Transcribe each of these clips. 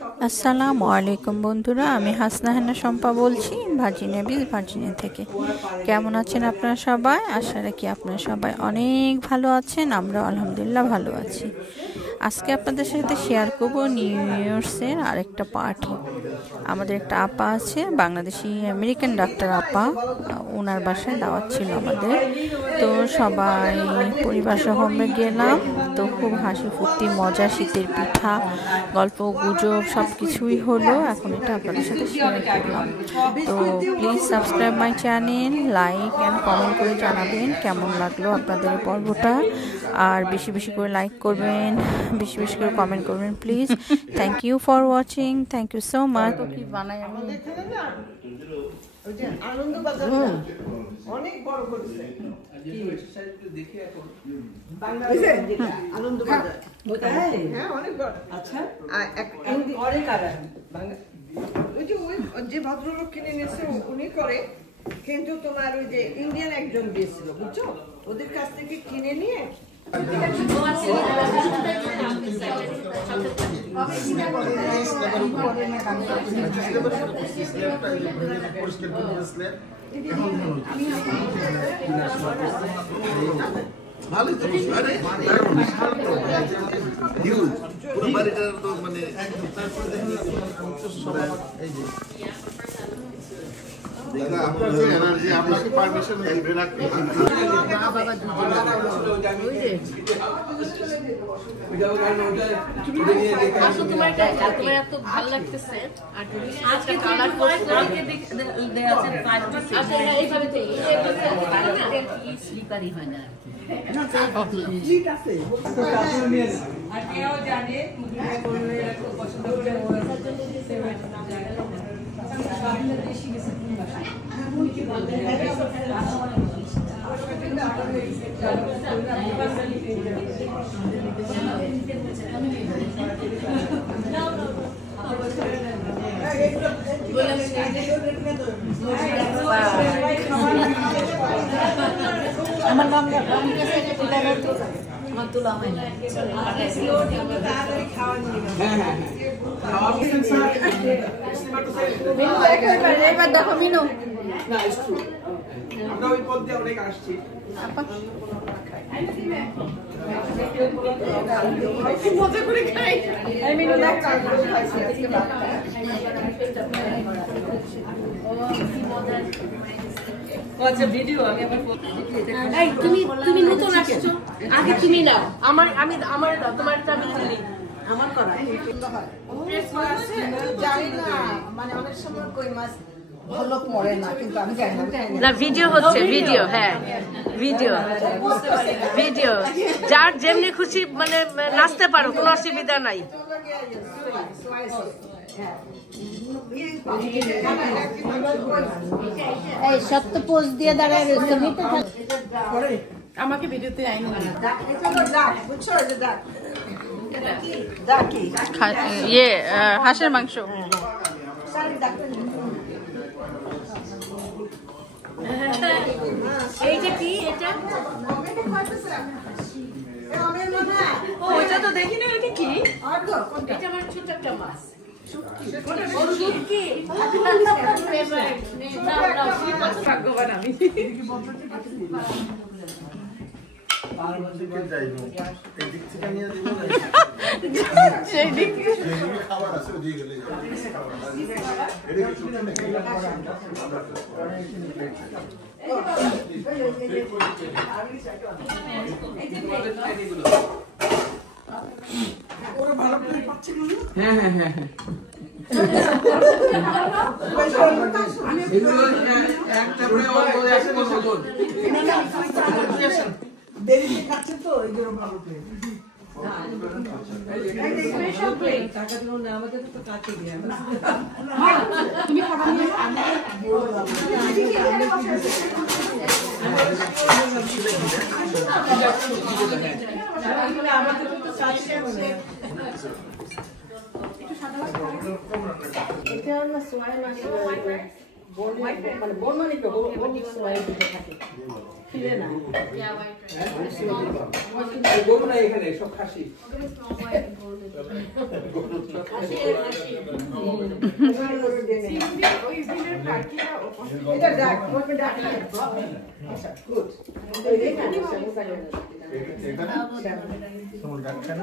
আসসালামু আলাইকুম বন্ধুরা, আমি হাসনা হেনা শম্পা বলছি ভার্জিনিয়া বিচ, ভার্জিনিয়া থেকে। কেমন আছেন আপনারা সবাই? আশা রাখি আপনারা সবাই অনেক ভালো আছেন। আমরা আলহামদুলিল্লাহ ভালো আছি। আজকে আপনাদের সাথে শেয়ার করব নিউ ইয়ার্সের আরেকটা পার্টি। আমাদের একটা আপা আছে, বাংলাদেশি আমেরিকান ডাক্তার আপা, ওনার বাসায় দাওয়াত ছিল আমাদের। তো সবাই পরিবার সহ আমরা গেলাম। তো খুব হাসি ফুর্তি, মজা, শীতের পিঠা, গল্প গুজব সব কিছুই হলো। এখন এটা আপনাদের সাথে শেয়ার করলাম। তো please subscribe my channel, like and comment করে জানাবেন কেমন লাগলো আপনাদের এই পর্বটা। আর বেশি বেশি করে লাইক করবেন, বেশি বেশি করে কমেন্ট করবেন please. Thank you for watching, thank you so much. কি বানাই আমি অনেক বড় করেছে যে ভদ্রলোক কিনে নিয়েছে উনি করে, কিন্তু তোমার ওই যে ইন্ডিয়ান একজন দিয়েছিল, বুঝছো, ওদের কাছ থেকে কিনে নিয়ে ভালো তো আরে হিউজ পুরো বাড়িটার তো মানে একদম। তারপরে দেখি এই যে দাদা আপনার যে এনার্জি, আপনাকে পারমিশন দিবে না বাবা আসলে তোমার এত ভালো লাগতেছে। আর আজকে কালার করে দেয়া আছে 5 to 6। আচ্ছা এইভাবে তো এই স্লিপারই হয় না। ঠিক আছে, আর কেউ জানে মুখে করলে এত পছন্দ করে দেশি গেছে আমার নাম আমার তোলা হয় না। এবার দেখো মিনু আমরা ওই পথ দিয়ে অনেক আসছি। মজা করে খাই। মিনু দেখ আচ্ছা ভিডিও আমি আবার এই তুমি নতুন আসছো, আগে তুমি নাও। আমার দাও, তোমারটা আমি তুলি। আমার করা জানি না, মানে অনেক সময় কই মাছ ভালো পড়ে না, কিন্তু আমি জানি না ভিডিও হচ্ছে, ভিডিও, হ্যাঁ ভিডিও ভিডিও। যার যেমনি খুশি মানে নাচতে পারো, কোনো অসুবিধা নাই। এই সত্য পোস্ট দিয়ে দাঁড়ায় রয়েছে। আমাকে ভিডিওতে আইনি ইয়ে হাঁসের মাংস। এইটা কি? এটা ওইটা তো দেখি না, ওইটা কি? এটা আমার ছোট একটা মাছ। ভাগ্যবান আমি। খাবার আছে দিয়ে গেলে দেরিতে খাচ্ছে তো এই জন্য ভালো পেয়ে টাকা দিল না, আমাদের তো কাছে দিয়ে তুমি খাবার নিয়ে আমাদের তো কাছে এটা না সোয়া মাছ মানে বর্ণালী তো থাকে খিলে না Yeah, white গরু নাই এখানে সব খাসি এটা ডাক ওকে ডাক আচ্ছা গুড এখানে তোমার গাছ কেন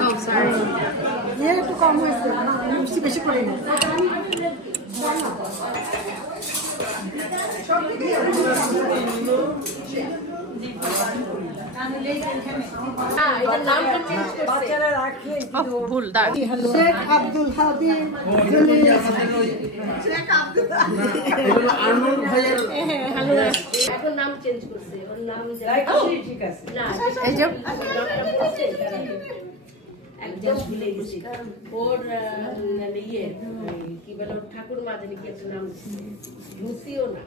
Oh, sorry. একটু কম হয়েছে মিষ্টি বেশি করে না বাচ্চারা রাখে ভুল দাগ শেখ আব্দুল হাদি শেখ আব্দুল আর্নল্ড ভাইয়ের এখন নাম চেঞ্জ করছে ওর নাম ঠিক আছে না এই যে একদম ভুলে গেছি ওর ইয়ে কি বলে ঠাকুর মা জানি কি একটা নাম লুসিও না